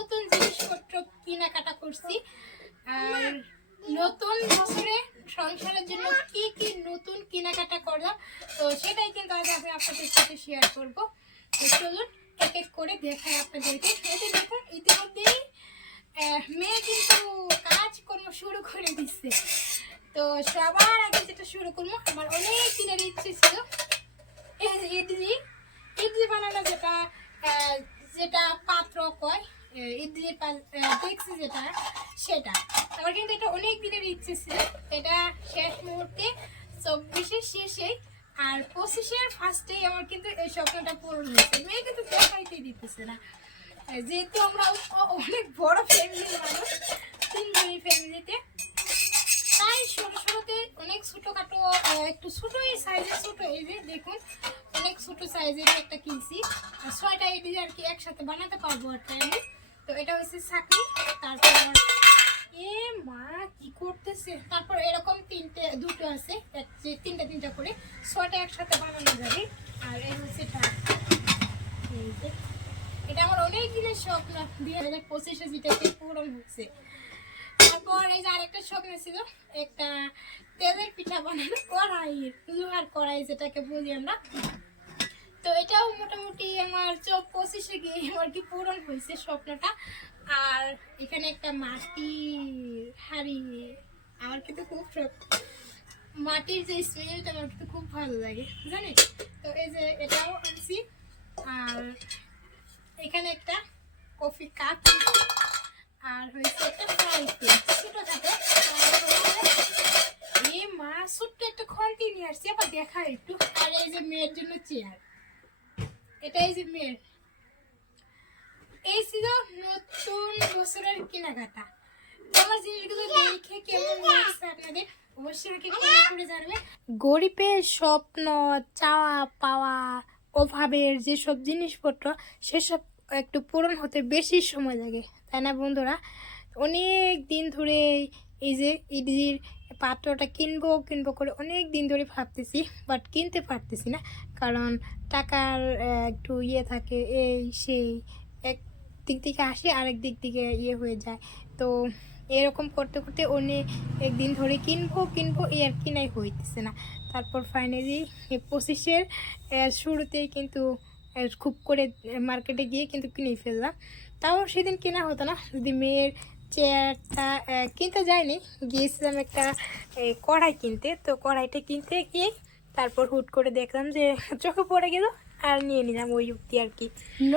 নতুন জিনিসপত্র কেনাকাটা করছি। আর নতুন বছরে সংসারের জন্য কি কি নতুন কেনাকাটা করলাম, তো সেটাই কিন্তু আজ আমি আপনাদের সাথে শেয়ার করবো। তো চলুন এক এক করে দেখাই আপনাদেরকে। এতে দেখুন ইতিমধ্যেই মেয়ে কিন্তু কাজকর্ম শুরু করে দিচ্ছে। তো সবার আগে যেটা শুরু করবো, আমার অনেক দিনের ইচ্ছে ছিল এই যে ইডলি বানানো, যেটা পাত্র কয় ইডলির দেখছি যেটা, সেটা আমার কিন্তু এটা অনেক দিনের ইচ্ছে ছিল। এটা শেষ মুহূর্তে 24-এর শেষে আর 25-এর ফার্স্টেই আমার কিন্তু এই স্বপ্নটা পূরণ হয়েছে। মেয়ে কিন্তু দেখাইতে দিতেছে না, যেহেতু আমরা অনেক বড় ফ্যামিলির মানুষ, 3 জনের ফ্যামিলিতে, তাই ছোটতে অনেক ছোটখাটো একটু ছোট এই সাইজের ছোট, এই যে দেখুন অনেক ছোট সাইজের একটা কিনছি। 6টা ইডলি আর কি একসাথে বানাতে পারবো একটা আমি। তো এটা হচ্ছে চাকরি। তারপর এ মা কি করতেছে, তারপর এরকম দুটো আছে, তিনটা করে 6টা একসাথে বানানো যাবে। আর এই হচ্ছে এটা আমার অনেক দিনের স্বপ্ন, 2025-এ যেটাকে পূরণ হচ্ছে। তারপর এই যে আরেকটা স্বপ্ন ছিল, একটা তেলের পিঠা বানানো কড়াই, লোহার কড়াই যেটাকে বলি আমরা। তো এটাও মোটামুটি আমার 25-এ গিয়ে আমার কি পূরণ হয়েছে স্বপ্নটা। আর এখানে একটা মাটির হাঁড়ি, আমার কিন্তু খুব শখ, মাটির যে স্মেলটা আমার কিন্তু খুব ভালো লাগে জানেন। তো এই যে এটাও আনছি। আর এখানে একটা কফি কাপ, আর হয়েছে একটা ফ্রাই প্যান ছোটখাটো। এই মা ছোট্ট একটা খন্তি নিয়ে আসছে, আবার দেখা একটু। আর এই যে মেয়ের জন্য চেয়ার, এটা এই যে মেয়ের। এই ছিল নতুন বছরের কেনাকাটা। আমার জিনিসগুলো দেখে কেমন লাগছে আপনাদের অবশ্যই আমাকে কমেন্ট করে জানাবেন। গরিবের স্বপ্ন, চাওয়া পাওয়া, অভাবের যেসব জিনিসপত্র, সেসব একটু পূরণ হতে বেশি সময় লাগে, তাই না বন্ধুরা? অনেক দিন ধরে এই যে ইডলির পাত্রটা কিনবো করে অনেক দিন ধরে ভাবতেছি, বাট কিনতে পারতেছি না, কারণ টাকার একটু থাকে, এই সেই এক দিক থেকে আসে আরেক দিক থেকে হয়ে যায়। তো এরকম করতে করতে অনেক একদিন ধরে কিনবো এই আর কিনাই হইতেছে না। তারপর ফাইনালি 25-এর শুরুতেই কিন্তু খুব করে মার্কেটে গিয়ে কিন্তু কিনে ফেললাম। তাও সেদিন কেনা হতো না যদি মেয়ের চেয়ারটা কিনতে যায়নি, গিয়েছিলাম একটা কড়াই কিনতে। তো কড়াইটা কিনতে গিয়ে তারপর হুট করে দেখলাম যে চোখে পড়ে গেল, আর নিয়ে নিলাম ওই যুক্তি আর কি।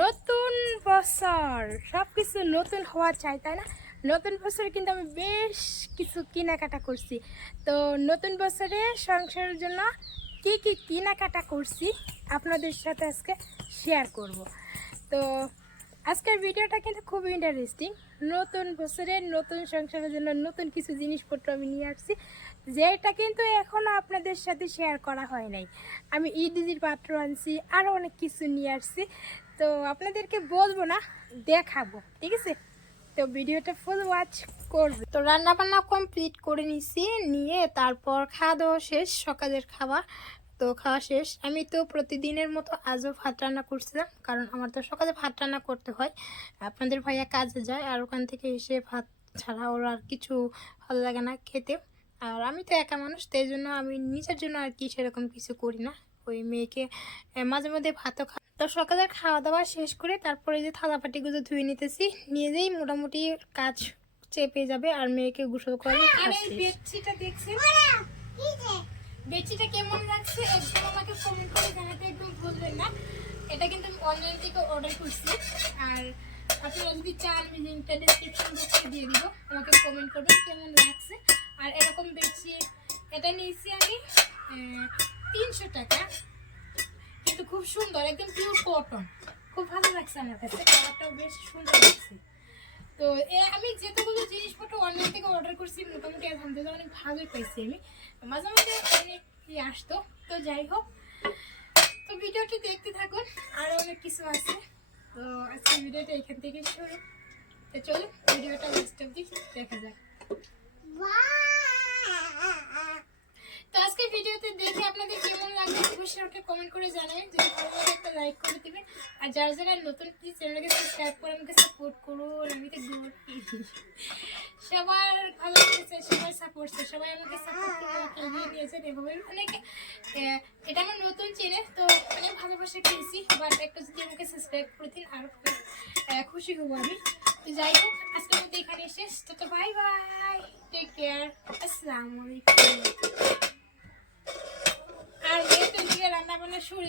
নতুন বছর সব কিছু নতুন হওয়া চাই, তাই না? নতুন বছরে কিন্তু আমি বেশ কিছু কেনাকাটা করছি। তো নতুন বছরে সংসারের জন্য কি কি কেনাকাটা করছি আপনাদের সাথে আজকে শেয়ার করব। তো আজকের ভিডিওটা কিন্তু খুব ইন্টারেস্টিং। নতুন বছরের নতুন সংসারের জন্য নতুন কিছু জিনিসপত্র আমি নিয়ে আসছি, যেটা কিন্তু এখনও আপনাদের সাথে শেয়ার করা হয় নাই। আমি ইডলির পাত্র আনছি, আরও অনেক কিছু নিয়ে আসছি। তো আপনাদেরকে বলবো না, দেখাবো, ঠিক আছে? তো ভিডিওটা ফুল ওয়াচ করবে। তো রান্না বান্না কমপ্লিট করে নিয়ে তারপর খাওয়া দাওয়া শেষ, সকালের খাওয়া তো খাওয়া শেষ। আমি তো প্রতিদিনের মতো আজও ভাত রান্না করছিলাম, কারণ আমার তো সকালে ভাত রান্না করতে হয়। আপনাদের ভাইয়া কাজে যায়, আর ওখান থেকে এসে ভাত ছাড়া ওর আর কিছু ভালো লাগে না খেতে। আর আমি তো একা মানুষ, তাই জন্য আমি নিজের জন্য আর কি সেরকম কিছু করি না, ওই মেয়েকে মাঝে মধ্যে ভাতও খাওয়া। তো সকালের খাওয়া দাওয়া শেষ করে তারপরে যে থালাপাটিগুলো ধুয়ে নিতেছি, নিয়ে যেই মোটামুটি কাজ চেপে যাবে আর মেয়েকে গোসল করে। আর এই বেডশিটটা দেখছেন, বেডশিটটা কেমন লাগছে একদম আমাকে কমেন্ট করে জানাতে একদম ভুলবেন না। এটা কিন্তু আমি অনলাইন থেকে অর্ডার করছি। আর আপনারা যদি চান আমি লিঙ্কটা ডেসক্রিপশন বক্সে দিয়ে দিব, আমাকে কমেন্ট করবেন কেমন লাগছে। আর এরকম বেডশিট এটা নিয়েছি আমি 300 টাকা, কিন্তু খুব সুন্দর, একদম পিওর কটন, খুব ভালো লাগছে আমার কাছে, কালারটাও বেশ সুন্দর লাগছে। তো আমি যেতগুলো জিনিসপত্র অনলাইন থেকে অর্ডার করছি মোটামুটি আলহামদুলিল্লাহ অনেক ভালোই পাইছি আমি। মাঝে মাঝে অনেক আসতো, তো যাই হোক, তো ভিডিওটি দেখতে থাকুন, আরও অনেক কিছু আছে। তো আজকে ভিডিওটা এখান থেকে শুরু। তো চলুন ভিডিওটা লাস্ট অবধি দেখা যাক। তো আজকে ভিডিওতে দেখে আপনাদের কেমন লাগবে অবশ্যই আমাকে কমেন্ট করে জানাবেন। যদি ভালো লাগে একটা লাইক করে দিবেন, আর যারা যারা নতুন প্লিজ চ্যানেলকে সাবস্ক্রাইব করে আমাকে সাপোর্ট করুন। আমি তো গুড সবার ভালো লেগেছে, সবাই সাপোর্ট, সবাই আমাকে সাপোর্ট করে আমাকে এগিয়ে নিয়েছেন এভাবে অনেকে। এটা আমার নতুন চ্যানেল, তো অনেক ভালোবাসা পেয়েছি, বাট একটু যদি আমাকে সাবস্ক্রাইব করে দিন আরও খুশি হবো আমি। তো যাই হোক, আজকের মধ্যে এখানে শেষ। তো বাই বাই, টেক কেয়ার, আসসালামু আলাইকুম। আর মেয়েদের দিকে রান্না বান্না শুরু